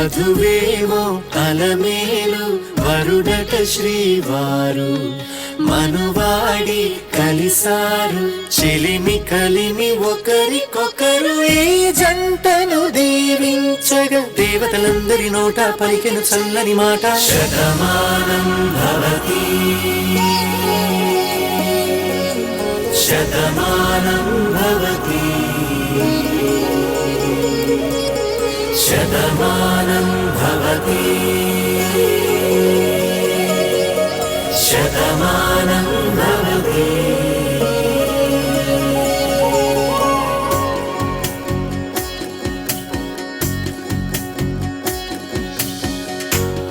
వధువేమో అలమేలు వరుడట శ్రీవారు మనువాడి కలిసారు చెలిమి కలిమి ఒకరికొకరు ఈ జంటను దీవించగా దేవతలందరి నోట పలికెను చల్లని మాట శతమానం భవతి శతమానం భవతి శతమానం భవతి శతమానం భవతి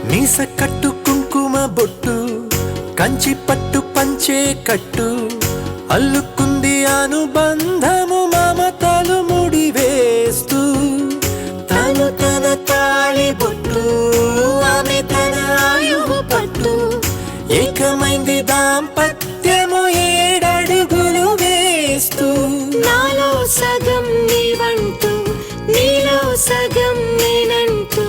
మీస కట్టు కుంకుమ బొట్టు కంచి పట్టు పంచే కట్టు అల్లుకుంది అనుబంధము మమతలు ముడివేస్తూ తను తన తాళి బొట్టు ఆమె తన ఆయువు పట్టు ఏకమైంది దాంపత్యము 7 అడుగులు వేస్తూ నాలో సగం నీవంటూ నీలో సగం నేనంటూ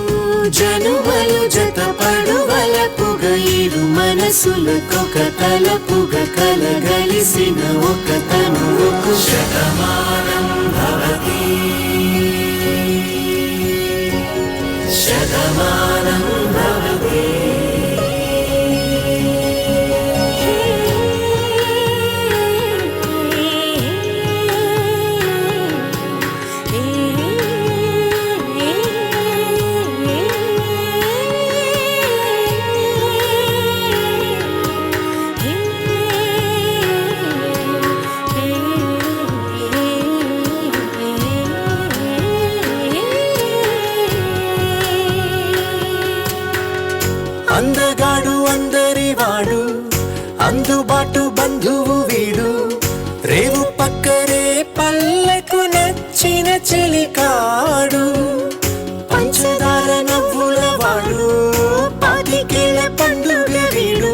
జనుమలు జతపడువలపుగ ఇరు మనసులకొక తలపుగ కలగలిసిన ఒక తనువుకు శతమానం భవతి శతమానం భవతి అందగాడు అందరివాడు అందుబాటు బంధువు వీడు రేవు పక్కరే పల్లెకు నచ్చిన చెలికాడు పంచదార నవ్వుల వాడు పాతికేళ్ళ పండుగ వీడు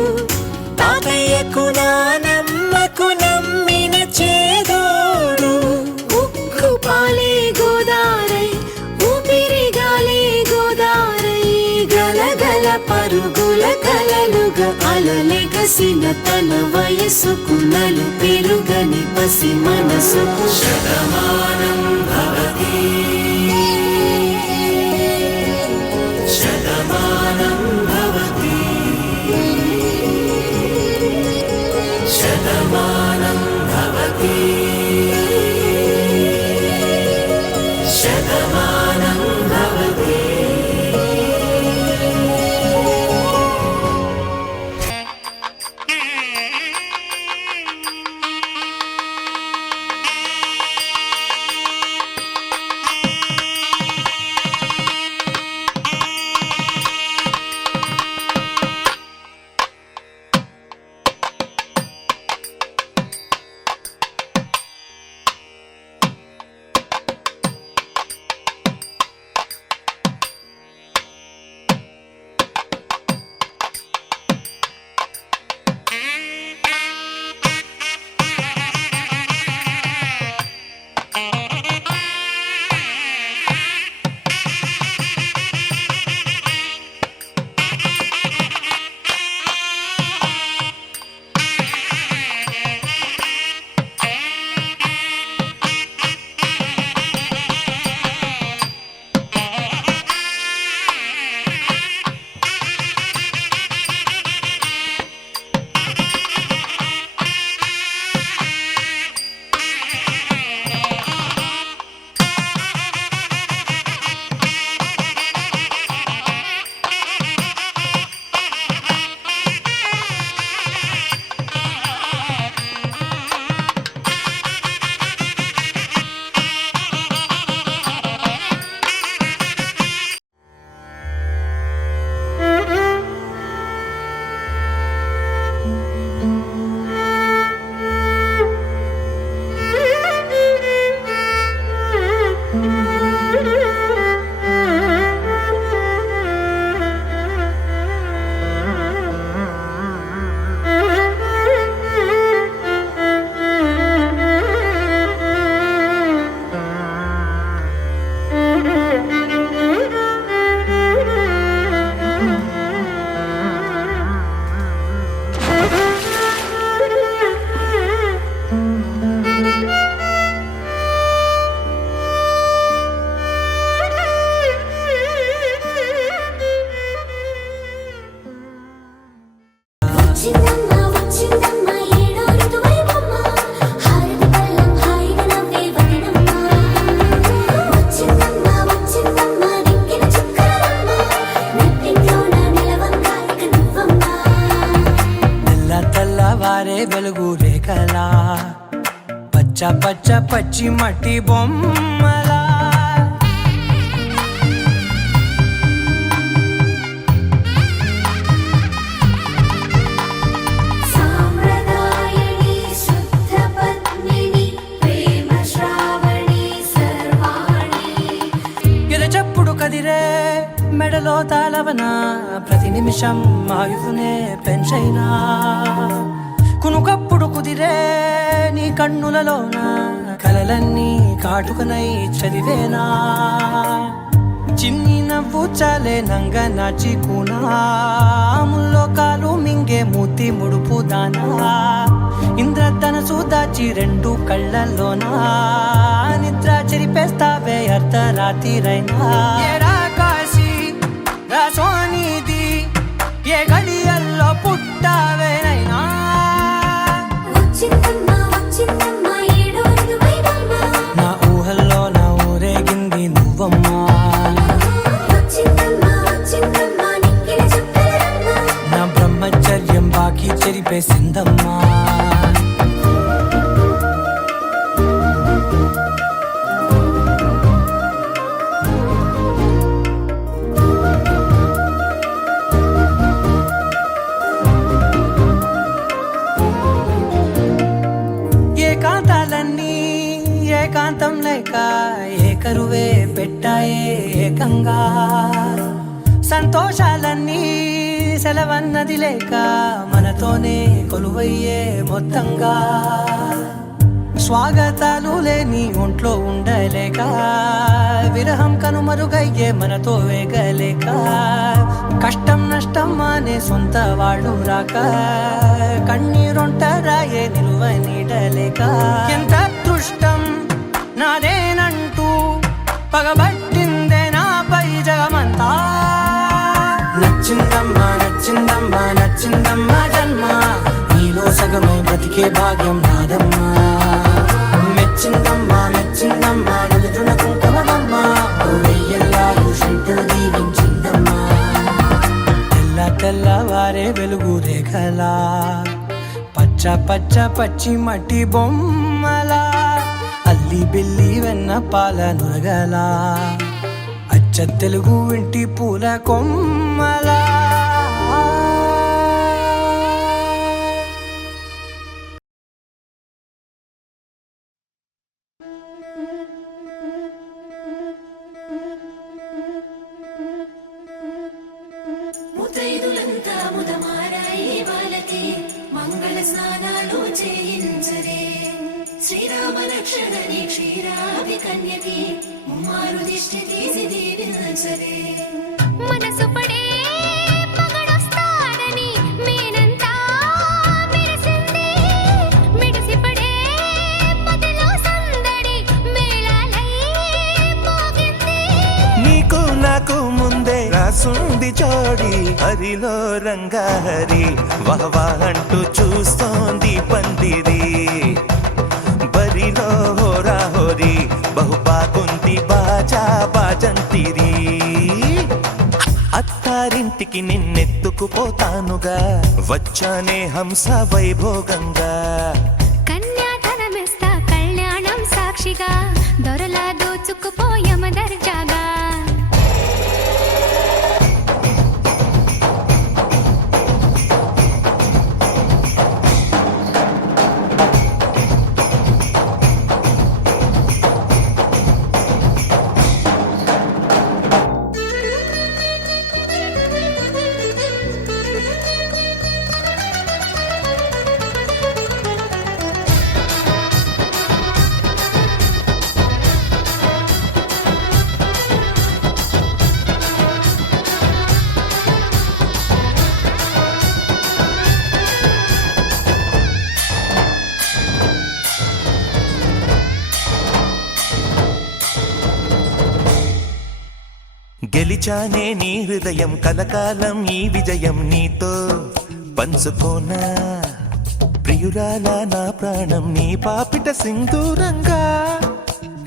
తాతయ్యకు నానమ్మకు నమ్మిన చేదోడు ఉక్కు పాలే గోదారై ఊపిరిగాలే గోదారై గలగల పరుగుల కలలుగా అలలెగసిన తన వయసుకు నలు పెరుగని పసి మనసుకు శతమానం భవతి శతమానం భవతి శతమానం భవతి శతమానం భవతి పచ్చి మట్టి బొమ్మలా సామ్రదాయని శుద్ధ పద్మిని ప్రేమ శ్రావణి సర్వాణి ఎరచప్పుడు కదిరే మెడలో తాళవన ప్రతి నిమిషం ఆయువునే పెంచైనా కునుకప్పుడు కుదిరే నీ కన్నులలోన కలలన్నీ కాటుకనై చదివేనా చిన్ని నవ్వు చాలే నంగ నాచి కూనాముల్లో కాలు మింగే మూతి ముడుపు దానా ఇంద్రధనసు దాచి రెండు కళ్ళల్లోనా నిద్ర చెరిపేస్తావే అర్ధరాత్రిరైనా ఏరా కాశీ రా సోనిది ఏ గడియల్లో పుట్టావేనైనా వచ్చిందమ్మా ఏడో ఋతువైవమ్మ నా ఊహల్లో నా ఊరేగింది నువ్వమ్మా వచ్చిందమ్మా నిక్కిన చుక్కలమ్మ నా బ్రహ్మచర్యం బాకీ చెరిపేసిందమ్మా ఏకాంతాలన్నీ ఏకాంతం లేక ఏకరువే పెట్టాయే ఏకంగా సంతోషాలన్నీ సెలవన్నది లేక మనతోనే కొలువయ్యే మొత్తంగా స్వాగతాలు లేని ఒంట్లో ఉండలేక విరహం కనుమరుగయ్యే మనతో వేగలేక కష్టం నష్టం అనే సొంత వాళ్ళు రాక కన్నీరొంటరాయే నిలువ నీడలేక ఎంత అదృష్టం నాదేనంటూ పగబట్టిందే నాపై జగమంతా నచ్చిందమ్మా నచ్చిందమ్మా నచ్చిందమ్మా జన్మ నీలో సగమై బ్రతికే భాగ్యం నాదమ్మా మెచ్చిందమ్మా మెచ్చిందమ్మా నుదుటిన కుంకుమమ్మా వెయ్యల్లాలు శంకరు దీవించిందమ్మా తెల్ల తెల్లవారే వెలుగు రేఖలా పచ్చ పచ్చ పచ్చి మట్టి బొమ్మలా అల్లి బిల్లి వెన్న పాల నురగలా అచ్చ తెలుగు ఇంటి పూల కొమ్మలా ముతైదులంతా ముదమారాయి వాళ్ళకి మంగళ స్నానాలు చేయించరే శ్రీరామ రక్షణని క్షీరాభి కన్యకి ముమ్మారు దిష్టి తీసి దీవించరే మనసు పడే మగడొస్తాడని మేనంతా మెరిసింది మిడిసిపడే పదిలో సందడి మేళాలై మోగింది నీకు నాకు ముందే రాసుంది జోడి హరిలో రంగాహరి వహవా అంటూ చూస్తోంది పందిరి బరిలో హోరా హోరి బహుబాగుంది బాజా బాజంతిరి అత్తారింటికి నిన్నెత్తుకుపోతానుగా వచ్చానే హంస వైభోగంగా కన్యాధనమిస్తా కళ్యాణం సాక్షిగా దొరలా దోచుకుపోయమ దర్జాగా గెలిచానే నీ హృదయం కలకాలం ఈ విజయం నీతో పంచుకోనా ప్రియురాలా నా ప్రాణం నీ పాపిట సింధూరంగా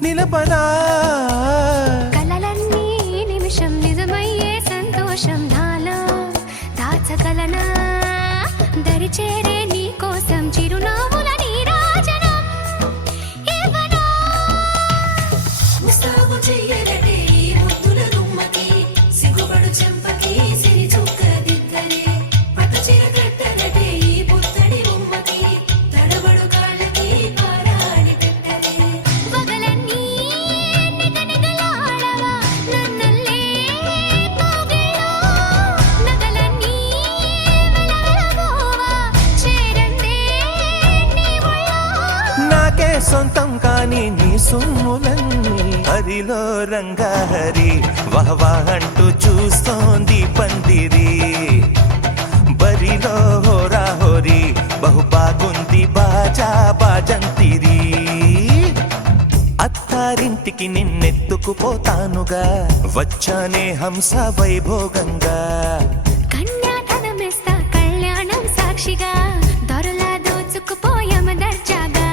నిలబడా కలలన్నీ నిమిషం నిజమయ్యే సంతోషం నాలో దాచగలనా దరిచేరే నీ కోసం చిరునవ్వుల నీరాజనం ఇవ్వనా చెయ్యలటే ఈ ముద్దుల గుమ్మకి సిగ్గుపడు చెంపకి సిరి చుక్క దిద్దలే పట్టు చీర కట్టలటే ఈ పుత్తడి బొమ్మకి తడబడు కాళ్ళకి పారాడి పెట్టలే పగలన్నీ నిగనిగలాడవా నన్నల్లే కోగిలో నగలన్నీ వెలవెలబోవా చేరందే నీ ఒళ్ళో నాకే సొంతం కాని నీ సొమ్ములన్నీ హరిలో రంగాహరి వహవా అంటూ చూస్తోంది పందిరి బరిలో హోరా హోరి బహు బాగుంది బాజా బాజంతిరి అత్తారింటికి నిన్నెత్తుకుపోతానుగా వచ్చానే హంస వైభోగంగా కన్యాధనమిస్తా కళ్యాణం సాక్షిగా దొరలా దోచుకుపోయామ దర్జాగా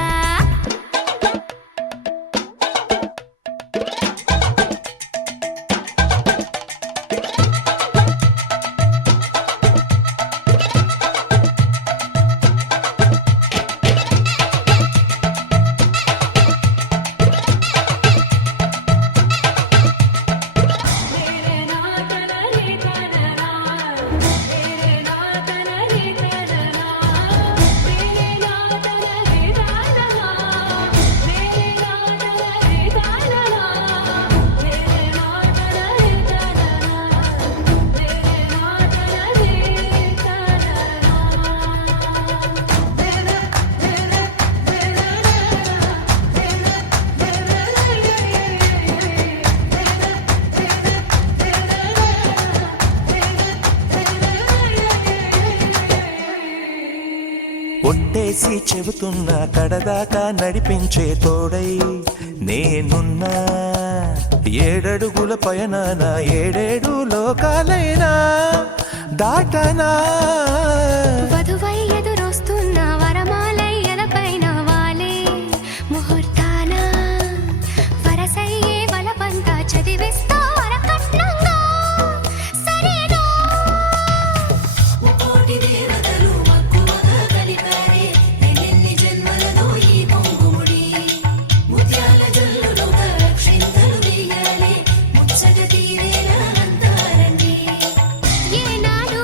ఒట్టేసి చెబుతున్నా కడదాకా నడిపించే తోడై నేనున్నా ఏడడుగుల పయనాన ఏడేడు లోకాలైనా దాటనా వధువై ఎదురొస్తున్న వరమాలై ఎదపైన వాలే ముహూర్తాన వరసయ్యే వలపంతా చదివిస్తా వరకట్నంగా సరేనా కోటి దేవతలు మక్కువగా కలిపారే ఎన్నెన్ని జన్మలలో ఈ పొంగుముడి ముత్యాల జల్లులుగా క్షింతలు వేయాలి ముచ్చట తీరేలా అంతారండి ఏనాడు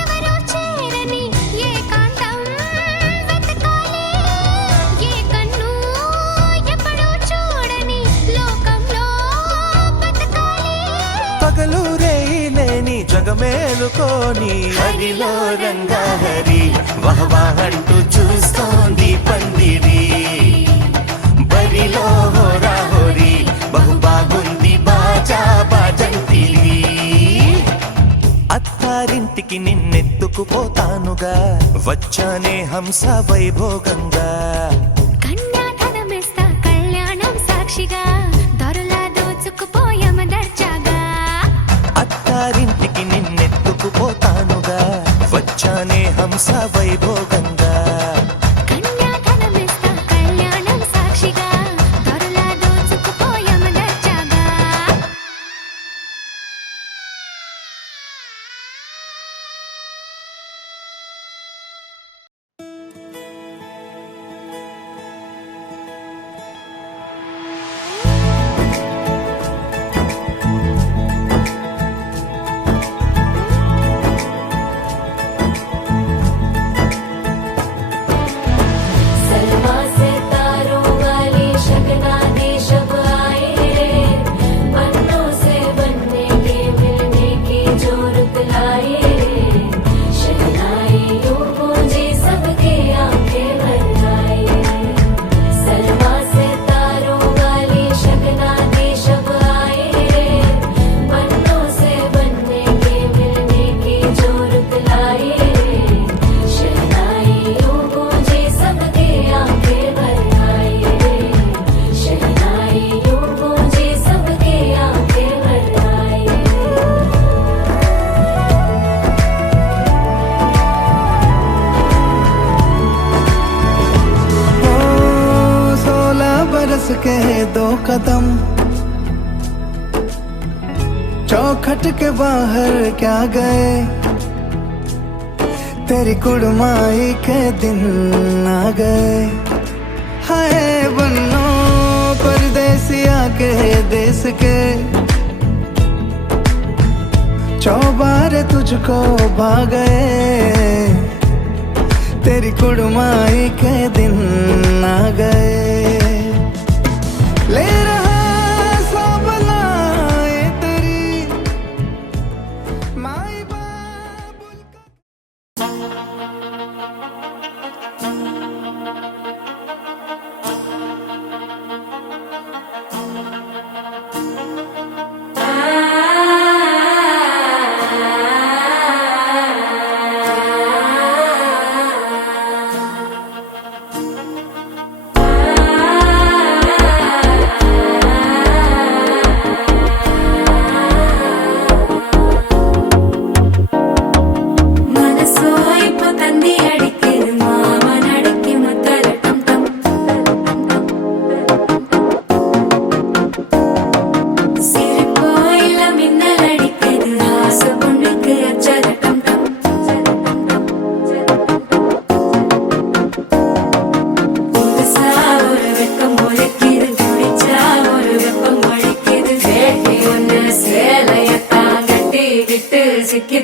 ఎవరో చేరని ఏకాంతం వెతకాలి ఏ కన్ను ఎప్పుడూ చూడని లోకంలో బతకాలి పగలు రేయి లేని జగమేలుకోని హరిలో రంగాహరి వహవా అంటూ చూస్తోంది పందిరి బరిలో హోరా హోరి బహు బాగుంది బాజా బాజంతిరి అత్తారింటికి నిన్నెత్తుకుపోతానుగా వచ్చానే హంస వైభోగంగా కన్యాధనమిస్తా కళ్యాణం సాక్షిగా దొరలా దోచుకుపోయామ దర్జాగా అత్తారింటికి నిన్నెత్తుకుపోతానుగా వచ్చానే హంస వైభోగంగా కన్యాధనమిస్తా కళ్యాణం సాక్షిగా దొరలా దోచుకుపోయామ దర్జాగా सलमा से तारों वाली शगना दे शब आए रे पन्नों से बनने के मिलने की जोरत लाए रे शहनाई यूं गूंजी सबके आंखें भर आए सलमा से तारों वाली शगना दे शब आए रे पन्नों से बनने के मिलने की जोरत लाए रे शहनाई यूं गूंजी सबके आंखें भर आए रे शहनाई यूं गूंजी सबके आंखें भर आए ओ 16 बरस के 2 कदम चौखट के बाहर क्या गए तेरी कुड़माई के दिन आ गए हाय बन्नो परदेसिया के के चौबारे तुझको भा गए, तेरी कुड़माई के दिन आ गए। ले रहा सब लाए तेरी माई बाबुल का।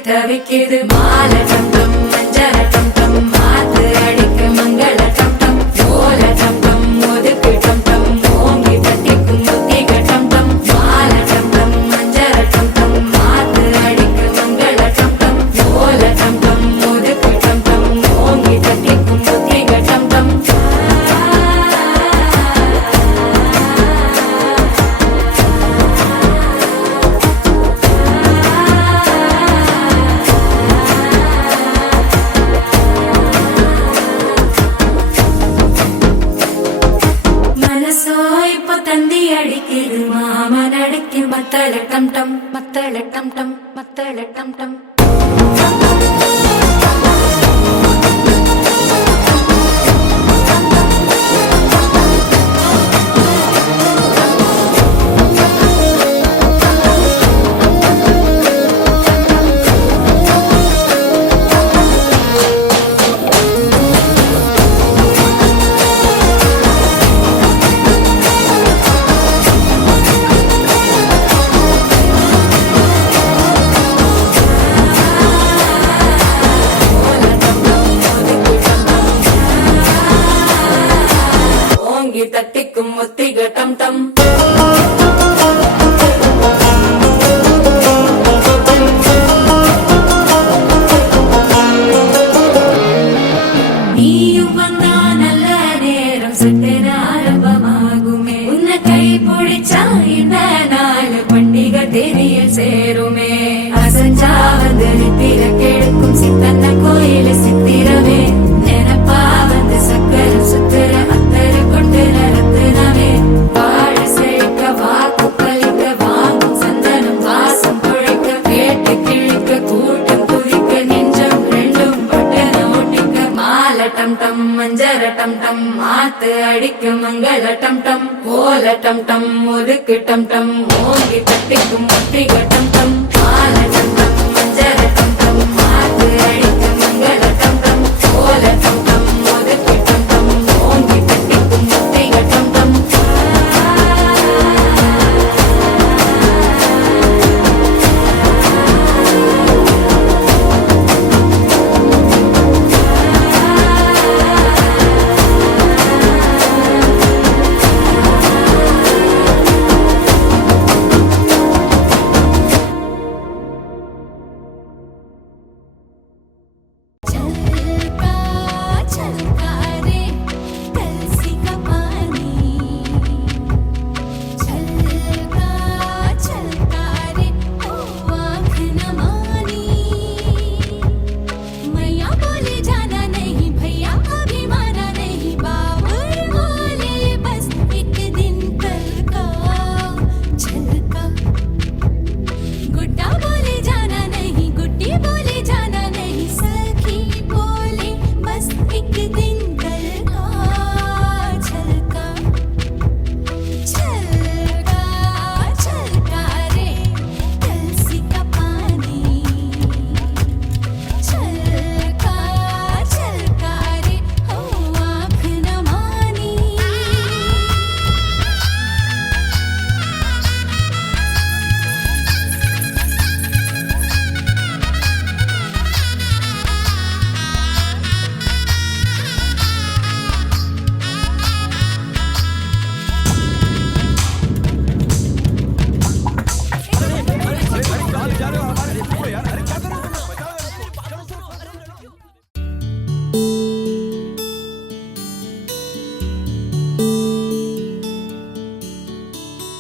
தவிக்குது மாலை டம் டம் மஞ்சள் டம் டம் மாத்து அடிக்க மங்கள டம் டம் ஓல டம் டம் ஒதுக்கு டம் டம் ஓங்கி தட்டிக்கும் முத்திக டம் டம் மாலை டம் டம் மஞ்சள் டம் டம் மாத்து அடிக்க மங்கள டம் டம் ஓல டம் டம் ஒதுக்கு டம் டம் ஓங்கி தட்டிக்கும் முத்திக டம் டம் அடிக்குது மாமன் அடிக்கு மத்தள டம் டம் மத்தள டம் டம் மத்தள டம் டம் தட்டிக்கும் முத்திக டம் டம் நீயும் வந்தா நல்ல நேரம் சட்டென ஆரம்பமாகுமே உன்னை கை பிடிச்சா இந்த நாள் பண்டிகை தேதியில் சேருமே அசஞ்சா வந்து நித்திர கெடுக்கும் சித்தன்ன கோயில சித்திரமே நினைப்பா வந்து சக்கர சுத்திர அத்தர கொண்டு நடத்துனவே வாழ செழிக்க வாக்கு பலிக்க வாங்கும் சந்தனம் வாசம் குழைக்க கேட்டு கிழிக்க கூட்டம் குதிக்க நெஞ்சம் ரெண்டும் பட்டன ஒட்டிக்க மாலை டம் டம் மஞ்சர டம் டம் மாத்து அடிக்க மங்கள டம் டம் ஓல டம் டம் ஒதுக்கு டம் டம் ஓங்கி தட்டிக்கும் முத்திக டம் டம் மாலை டம் டம் மஞ்சர டம் டம் மாத்து அடிக்க மங்கள டம் டம் ஓல டம் டம் ஒதுக்கு டம் டம் ஓங்கி தட்டிக்கும் முத்திக டம் டம்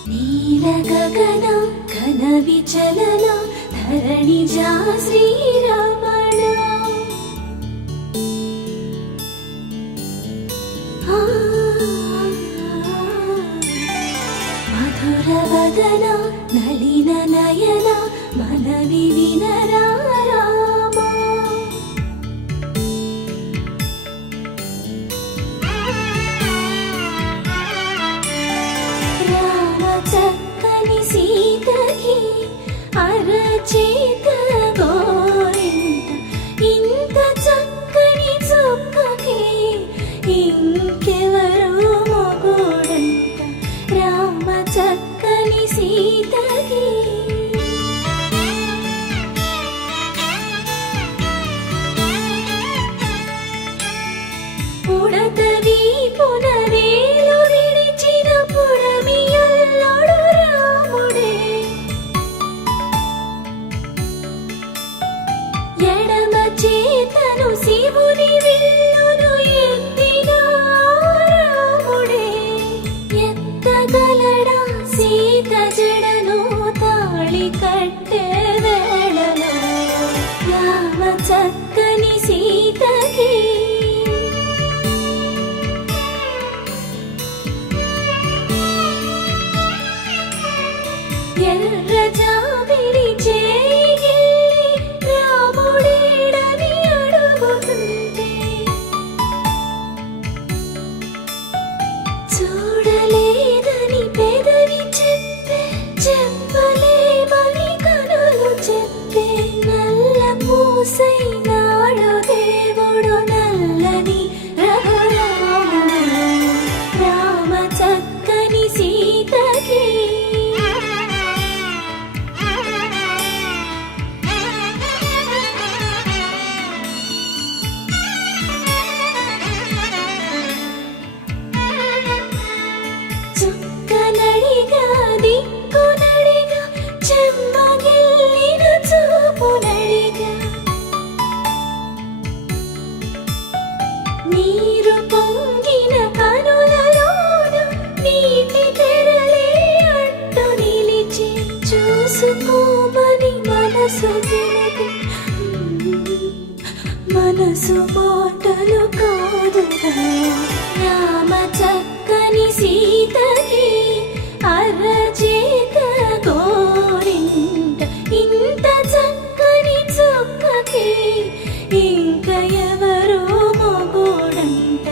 నీల గగన ఘన విచలన ధరణిజా శ్రీరమణ మధుర వదన నలిన నయన మనవి వినరా రామా రామ చక్కని సీతకి అరచేత గోరింట ఇంత చక్కని చుక్కకి ఇంకెవరు మొగుడంట రామ చక్కని సీతకి ఉడత వీపున వేలు విడిచిన పుడమియల్లోడు రాముడే ఎడమ చేతను శివుని విల్లును ఎత్తిన రాముడే ఎత్తగలడా సీత జడను తాళి కట్టే వేళలో రామ చక్కని సీతకి ఎర్ర జాబిలి చేయి రాముడేడని అడుగుతుంటే చూడలేదని పెదవి చెప్పే చెప్పలేమని కనులు చెప్పే నల్ల పూసై నాడు దేవుడు నల్లని రఘురాముడు రామ చక్కని సీతకి చుక్కనడిగా దిక్కునడిగా చెమ్మగిల్లిన చూపునడిగా నీరు పొంగిన కనులలోన నీటి తెరలే అడ్డు నిలిచి చూసుకోమని మనసు తినది మనసు బాటలు కాదుగా రామ చక్కని సీతకి అరచేత గోరింట ఇంత చక్కని చుక్కకి ఇంక ఎవరు మొగుడంట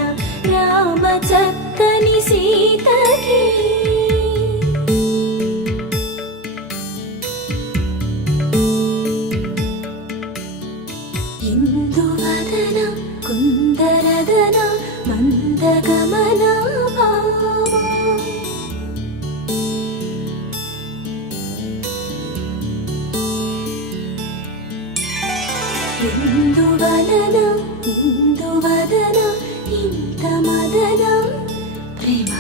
రామ చక్కని సీతకి ఇందువదన కుందరదన మందగమన భామా ఇందువలన ఇందువదన ఇంత మదన ప్రేమ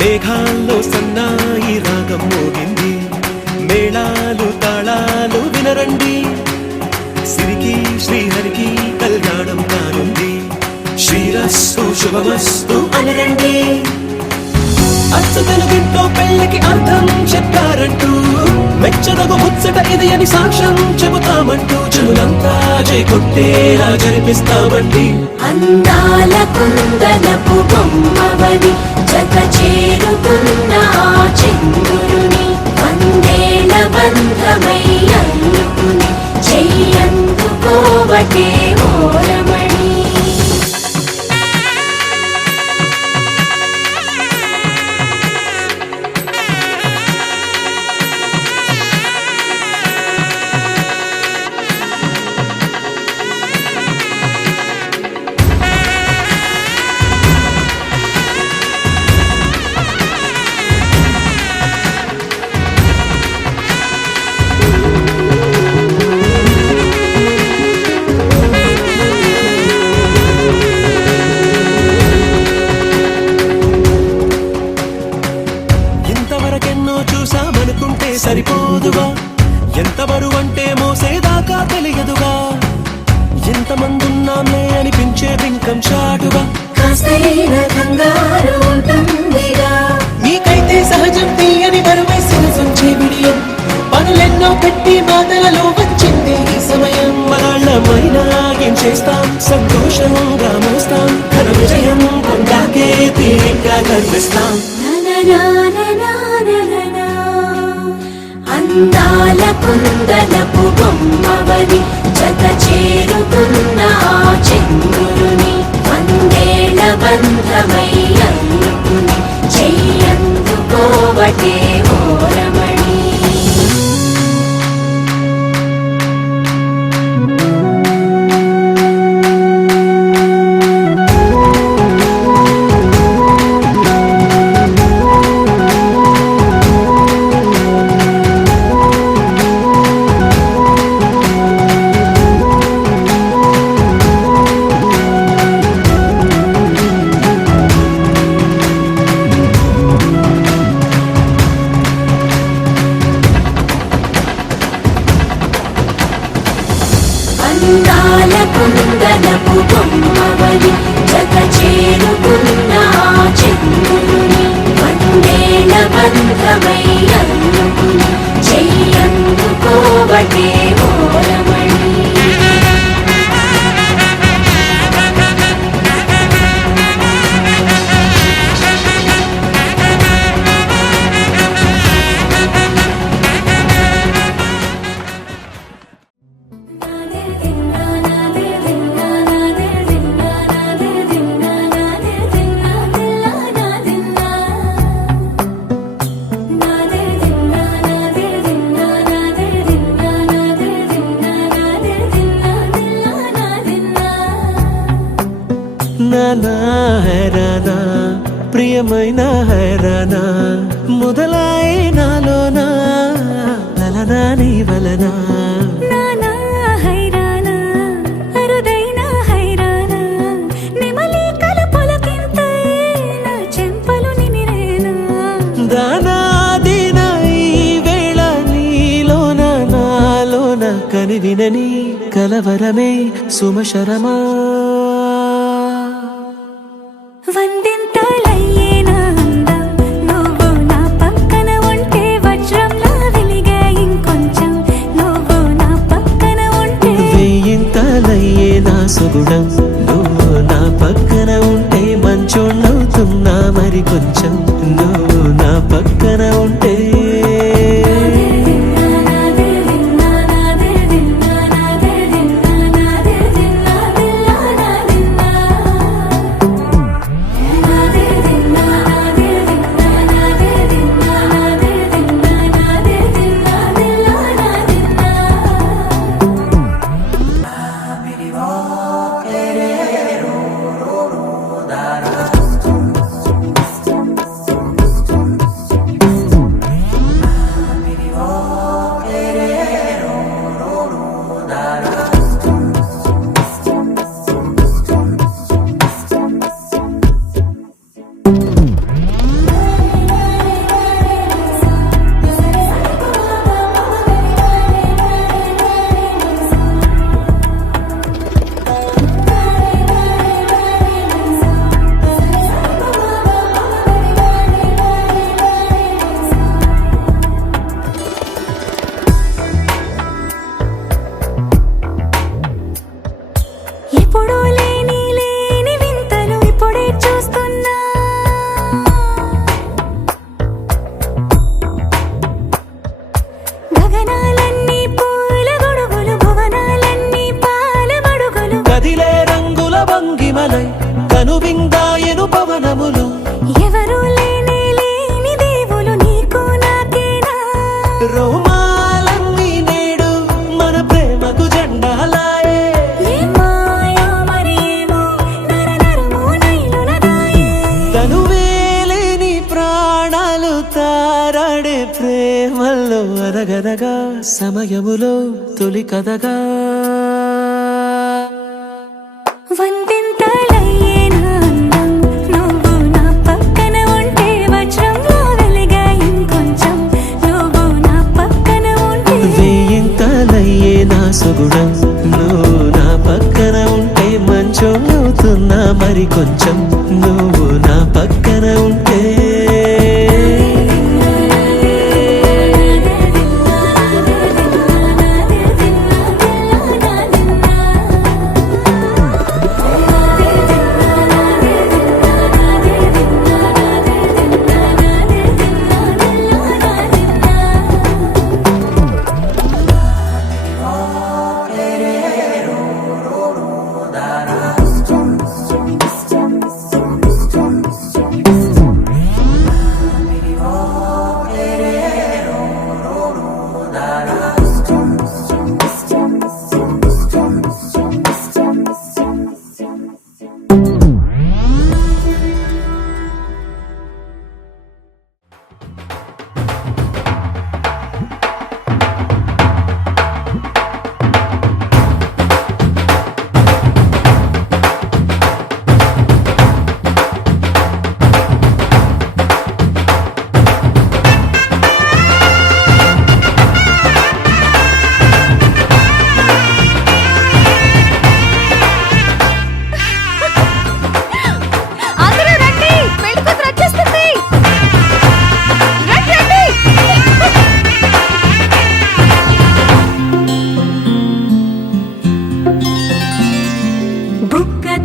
మేఘాల్లో సన్నాయి రాగం మోగింది మేళాలు తాళాలు వినరండి సిరికి శ్రీహరికి కళ్యాణం కానుంది శ్రీరస్తు శుభమస్తు అనరండి అచ్చ తెలుగింట్లో పెళ్లికి అర్థం చెప్పారంటూ మెచ్చదగు ముచ్చట ఇది అని సాక్ష్యం చెబుతామంటూ జనులంతా జై కొట్టేలా జరిపిస్తామండి అందాల కుందనపు బొమ్మవని జత చేరుకున్న ఆ చంద్రుని వందేల బంధమై అల్లుకుని చెయ్యందుకోవటే ఓరమణి సరిపోదుగా, ఎంత బరువంటే మోసేదాకా తెలియదుగా, ఎంతమందున్నాంలే అనిపించే బింకం చాటుగా. కాస్తైన కంగారు ఉంటుందిగా, నీకైతే సహజం తీయని బరువై సిరసొంచే బిడియం, పనులెన్నో పెట్టి మాటలలో వచ్చింది ఈ సమయం. మనాళ్ళమైనా ఏం చేస్తాం, సంతోషంగా మోస్తాం, ఘన విజయం పొందాకే తీరిగ్గా కనిపిస్తాం. ననననననననన, అందాల కుందనపు బొమ్మవని జత చేరుకున్న ఆ చంద్రుని, వందేళ్ల బంధమై అందుకుని చెయ్యందుకోవటే ఓరమణి. అందాల కుందనపు బొమ్మవని జత చేరుకున్న ఆ చంద్రుని, వందేళ్ల బంధమై అందుకుని చెయ్యందుకోవటే ఓరమణి. నానా హైరానా ప్రియమైన హైరానా, మొదలాయి నాలోనా లలనా నీ వలనా. నానా హైరానా అరుదైన హైరానా, నెమలి కలుపులకింతై నా చెంపలు నిమిరేనా. దానాదిన ఈ వేళ నీలోన నాలోన కనివినని కలవరమే సుమశరమా. వందింతలయ్యేనా అందం, నువ్వు నా పక్కన ఉంటే వజ్రంలా వెలిగే ఇంకొంచెం, నువ్వు నా పక్కన ఉంటే వెయ్యింతలయ్యే నా సుగుణం, నువ్వు నా పక్కన ఉంటే మంచోళ్ళవుతున్నా మరి కొంచెం, నువ్వు నా పక్కన ఉంటే. ఎప్పుడూ లేని లేని వింతలు ఇప్పుడే చూస్తున్నా, గగనాలన్నీ పూల గొడుగులు, భువనాలన్నీ పాల మడుగులు, కదిలే రంగుల భంగిమలై కనువిందాయను పవనములు, ఎవరూ లేని లేని దేవులు నీకు నాకేనా. రోమాలన్నీ నేడు మన ప్రేమకు జెండాలాయే, ఏమాయో మరి ఏమో నరనరమో నైలున దాయే. తనువేలేని ప్రాణాలు తారాడే ప్రేమల్లో అనగనగా సమయములో తొలి కథగా. వందింతలయ్యేనా అందం, నువ్వు నా పక్కన ఉంటే వజ్రంలా వెలిగే ఇంకొంచెం, నువ్వు నా పక్కన సుగుణం నువ్వు నా పక్కన ఉంటే మంచం అవుతున్నా మరి కొంచెం నువ్వు నా పక్కన ఉంటే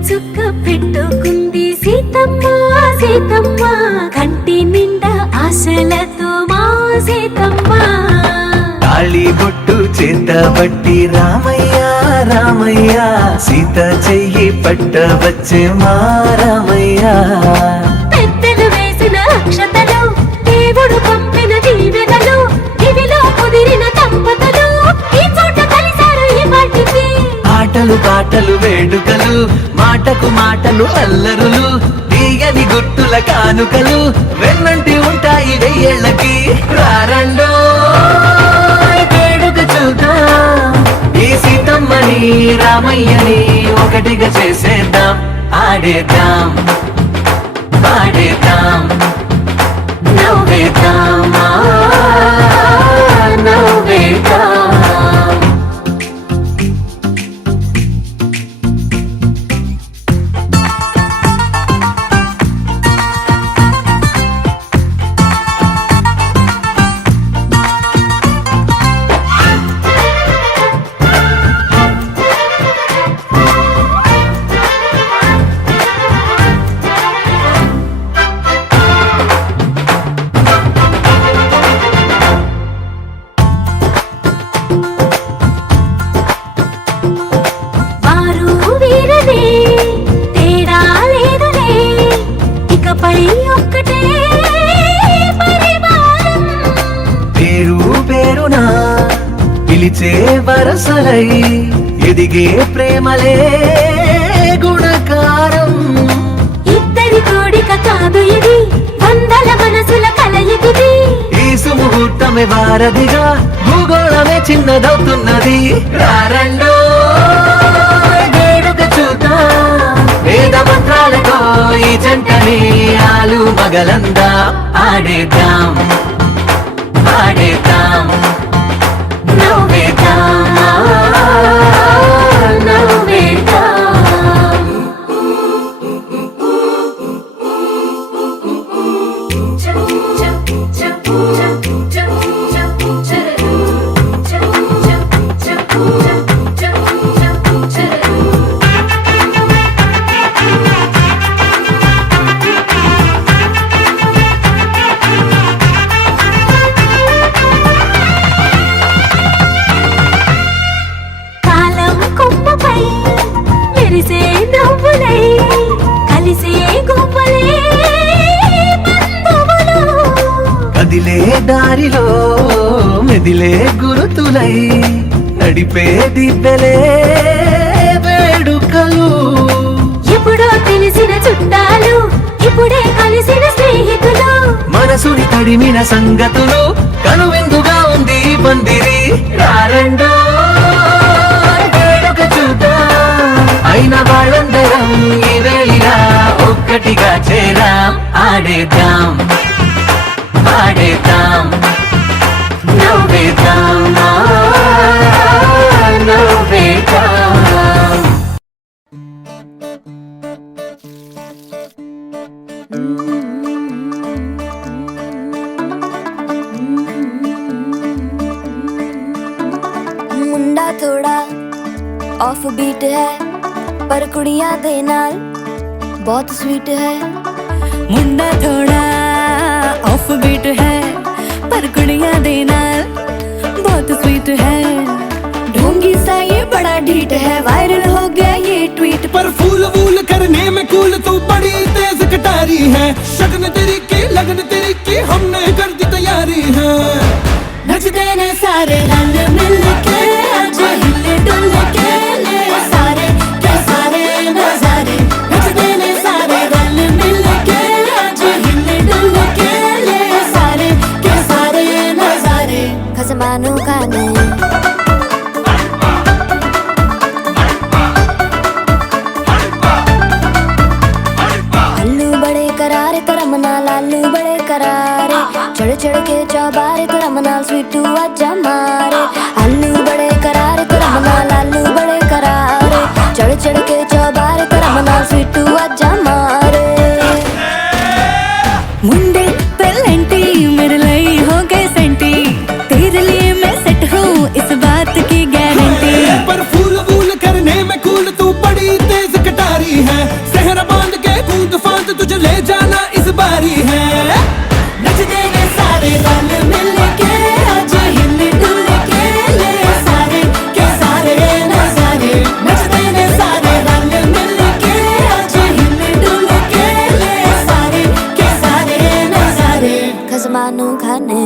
చుక్క పెట్టుకుంది సీతమ్మ సీతమ్మ కంటి నిండా ఆశలతో మా సీతమ్మ తాళి బొట్టు చేత బట్టి రామయ్య రామయ్య సీత చెయ్యి పట్ట వచ్చే మా రామయ్య పెద్దలు వేసిన అక్షతలు దేవుడు పంపిన దీవెనలు ఇవిలో కుదిరిన దంపతులు ఈ చోట కలిసారు ఈ వాటికి ఆటలు పాటలు వేడుకలు మాటకు మాటలు అల్లరులు తీయని గుట్టుల కానుకలు వెన్నంటి ఉంటాయి వెయ్యేళ్ళకి రారండో వేడుక చూద్దాం ఈ సీతమ్మని రామయ్యని ఒకటిగా చేసేద్దాం ఆడేద్దాం పాడేద్దాం నవ్వేద్దాం నవ్వేద్దాం పిలిచే వరసలై ఎదిగే ప్రేమలే గుణకారం ఇద్దరి కోడిక కాదు ఇది వందల మనసుల కలయికిది ఈ సుముహూర్తమే వారధిగా భూగోళమే చిన్నదవుతున్నది రారండో వేడుక చూద్దాం వేద మంత్రాలతో ఈ జంటని ఆలు మగలందా ఆడేద్దాం పాడేద్దాం నవ్వేద్దాం నవ్వేద్దాం కదిలే దారిలో మెదిలే గురుతులై నడిపే దిబ్బెలే వేడుకలు ఎప్పుడో తెలిసిన చుట్టాలు ఇప్పుడే కలిసిన స్నేహితులు మనసుని తడిమిన సంగతులు కనువిందుగా ఉంది పందిరి రారండో వేడుక చూద్దాం అయిన వాళ్ళందరం ఈ వేళ ఒక్కటిగా చేరాం ఆడేద్దాం పాడేద్దాం నవ్వేద్దాం నవ్వేద్దాం थोड़ा ऑफ बीट है पर कुड़ियां दे नाल बहुत स्वीट है। मुंडा थोड़ा ऑफ बीट है पर कुड़ियां दे नाल बहुत स्वीट है। ढोंगी सा ये बड़ा ढीठ है, वायरल हो गया ये ट्वीट। पर फूल वूल करने में कूल तू बड़ी तेज कटारी है। शगन तेरी की लगन तेरी की हमने कर दी तैयारी है। नचते ने सारे रंग मिल के आज हिले डुल के ले सारे के सारे नजारे। नचते ने सारे रंग मिल के आज हिले डुल के ले सारे के सारे नजारे। खसमानू खाने लालू बड़े करारे चढ़ चढ़ के चौबारे तो रमना स्वीटू आजा मारे। आलू बड़े करारे तो रमना लालू बड़े करारे चढ़ चढ़ के चौबारे तो रमना स्वीटू आजा मारे। मुंडे पेलेंटी मेरे लिए हो गए सेंटी, तेरे लिए मैं सेट हूँ इस बात की गारंटी। पर फूल वूल करने में कूल तू बड़ी तेज कटारी है। सहरा बांध के कूद फांद तुझे ले जाना इस बारी है। नचते ने सारे रंग मिल के आज हिले डुल के ले सारे के सारे नजारे। नचते ने सारे रंग मिल के आज हिले डुल के ले सारे के सारे नजारे। खसमानू खाने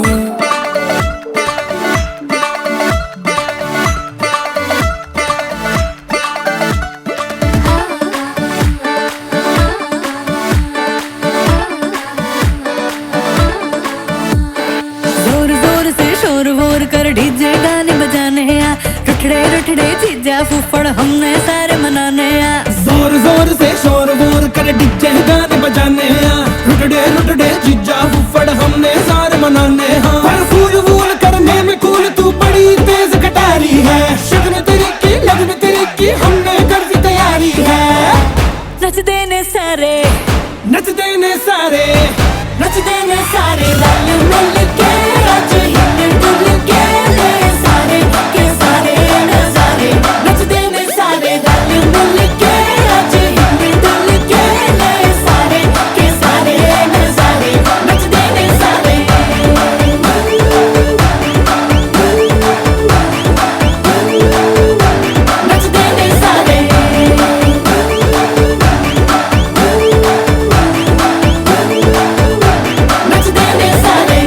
डीजे गाने बजाने आ रुठड़े रुठड़े चीजा फूफड़ हमने सारे मनाने आ। जोर जोर से शोर वोर कर डीजे गाने बजाने आ रुठड़े रुठड़े चीजा फुफड़ हमने सारे मनाने हाँ। पर फूल वूल करने में कूल तू बड़ी तेज कटारी है। शगन तेरी की लगन तेरी की हमने कर दी तैयारी है। नचते ने सारे नचते ने सारे नचते ने सारे रंग मिल के आज हिले डुल के ले सारे के सारे नजारे। नचते ने सारे रंग मिल के आज हिले डुल के ले सारे के सारे नजारे। नचते ने सारे नचते ने सारे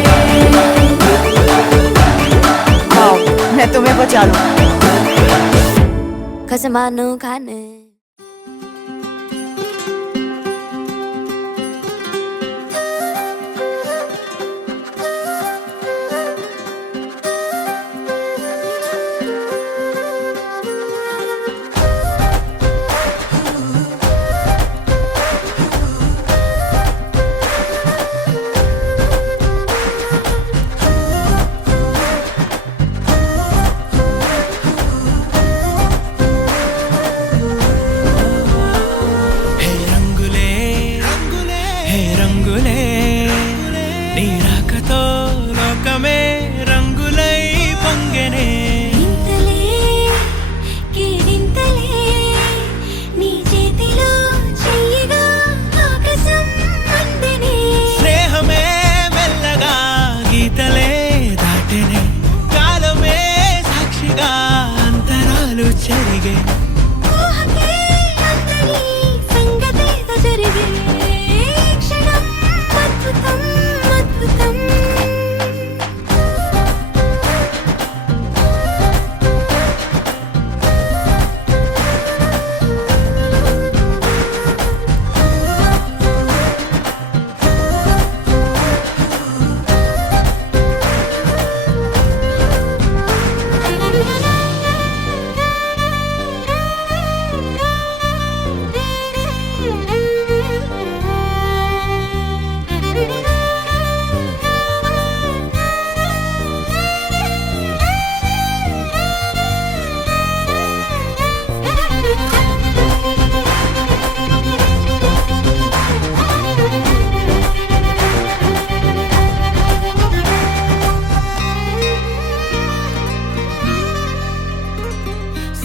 मैं तुम्हें बचा लूं। खसमानू खाने చెరిగే సంగతేదో జరిగే క్షణం అద్భుతం అద్భుతం.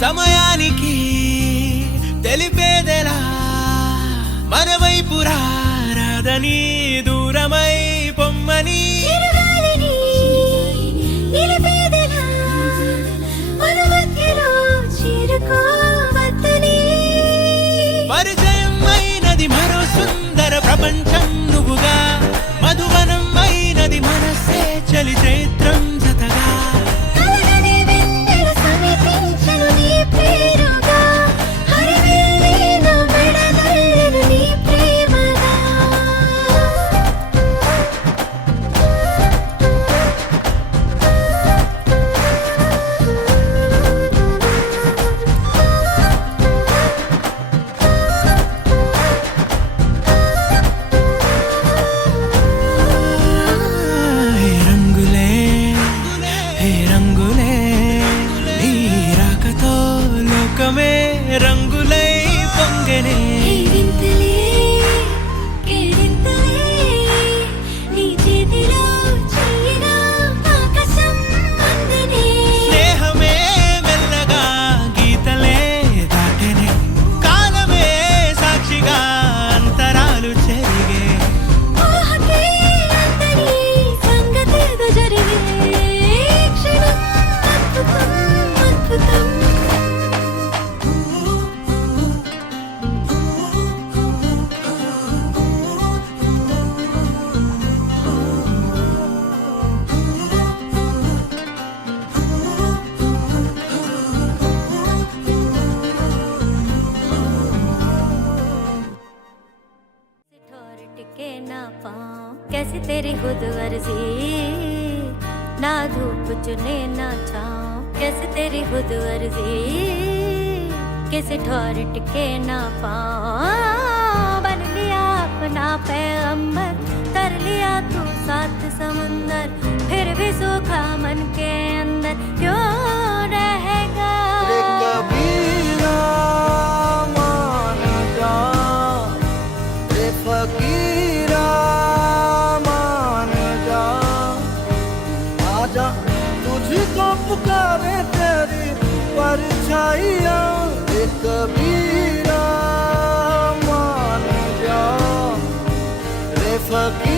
సమయానికి తెలిపేదెలా మన వైపు రాదని దూరమై పొమ్మని చిరుగాలిని నిలిపేదెలా మన మధ్యలో చేరుకోవద్దని పరిచయం అయినది మరో సుందర ప్రపంచం నువ్వుగా మధువనం అయినది మనసే చలి చైత్రం జతగా కలగని వెన్నెల సమీపించను నీ పేరుగా హరివెల్లి నా మెడదల్లెను నీ ప్రేమగా హే రంగులే హే రంగులే నీ రాకతో లోకమే రంగులై పొంగనే కేరింతలే కేరింతలే నీ చేతిలో చెయ్యినా ఆకాశం అందనే స్నేహమే మెల్లగా గీతలే దాటెనే కాలమే సాక్షిగా అంతరాలు చెరిగే ఊహకే అందని సంగతేదో జరిగే క్షణం అద్భుతం అద్భుతం ठोर टिके ना पाऊं कैसी तेरी खुद गर्जी ना धूप चुने ना छाऊं कैसे तेरी खुद गर्जी कैसे ठोर टिके ना पाऊं बन लिया अपना पैगंबर कर लिया तू सात समुंदर फिर भी सूखा मन के अंदर क्यों रहेगा कबीरा मान जा रे फकीरा मान जा आजा तुझको पुकारे तेरी परछाइयाँ रे कबीरा मान जा रे फकीरा